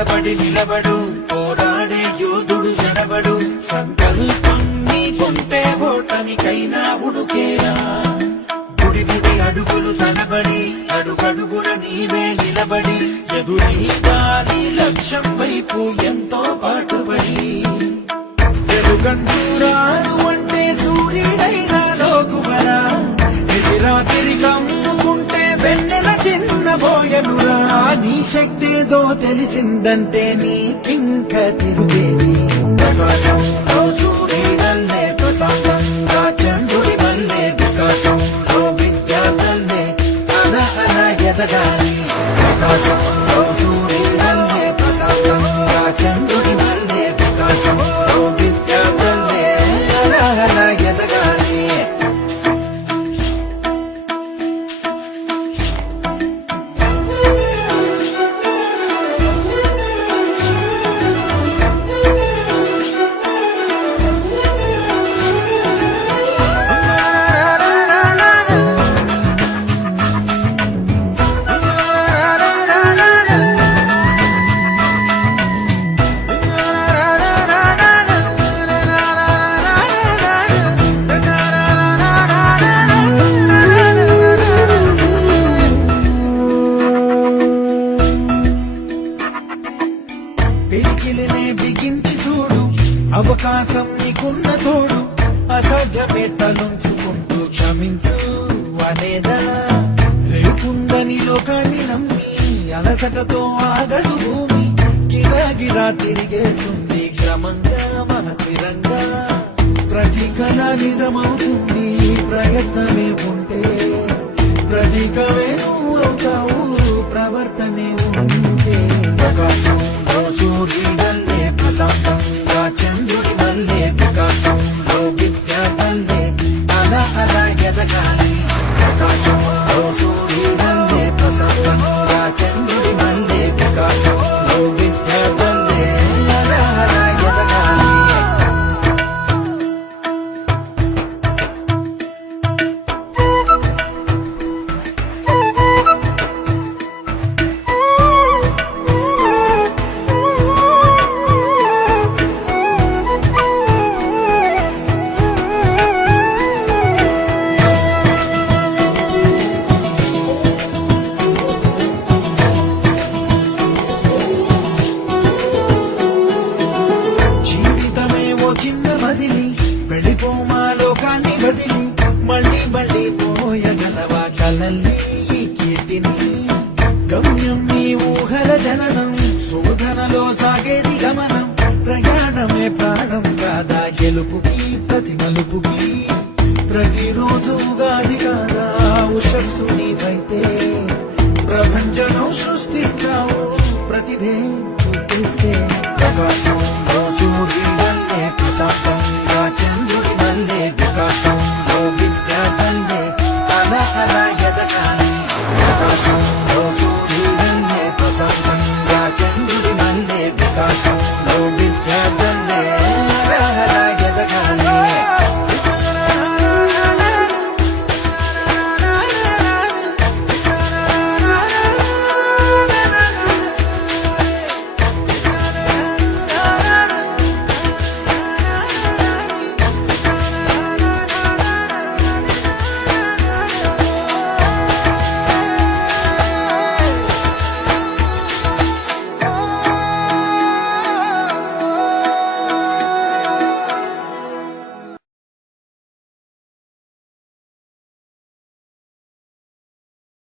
కలబడి నిలబడు పోరాడే యోధుడు జనబడు సంకల్పం నీకుంటే ఓటమికైనా ఉడుకేలా గుడి అడుగులు తనబడి అడుగడుగున నీవే నిలబడి ఎదురీగాలి లక్ష్యం వైపు ఎంతో పాటుపడి వెలుగంటూరాను అంటే సూర్యుడైనా లోకువరా ఎసిరాతిరి కమ్ముకుంటే వెన్నెల చిన్నబోయనురా నీ శక్తేదో తెలిసిందంటే నీకింక తిరుగేది ప్రకాశంలో సూర్యుడల్లే ప్రశాంతంగా చంద్రుడి వల్లే వికాసంలో విద్యార్థులే అలా ఎదగాలి ప్రకాశంలో సూర్యుడల్లే ప్రశాంతంగా చంద్రుడి వల్లే వికాసంలో విద్యార్థులే అలా ఎదగాలి పిడికిలినే బిగించి చూడు అవకాశం నీకున్న తోడు అసాధ్యమే తలుంచుకుంటూ క్షమించు అనేదా రేపుందని లోకాన్ని నమ్మి అలసటతో ఆగడు భూమి గిరాగిరా తిరిగేస్తుంది క్రమంగా మనస్థిరంగా ప్రతి కళ నిజమవుతుంది ప్రయత్నమే ఉంటే ప్రతీకమే నువ్వు అవుతావు ప్రవర్తనే ఉంటే ప్రకాశంలో సూర్యుడల్లే ప్రశాంతంగా చంద్రుడి వల్లే వికాసంలో విద్యార్థులే అలా ఎదగాలి ప్రకాశంలో సూర్యుడల్లే ప్రశాంతంగా చంద్రుడి వల్లే వికాసంలో విద్యార్థులే అలా ఎదగాలి చిన్న మదిలి వెళ్ళిపోమా లోకాన్ని బదిలి మళ్ళీ పోయగలవా కలల్ని ఈ కీర్తిని గమ్యం నీ ఊహల జననం శోధనలో సాగేది గమనం ప్రయాణమే ప్రాణం కాదా గెలుపుకి ప్రతి మలుపుకి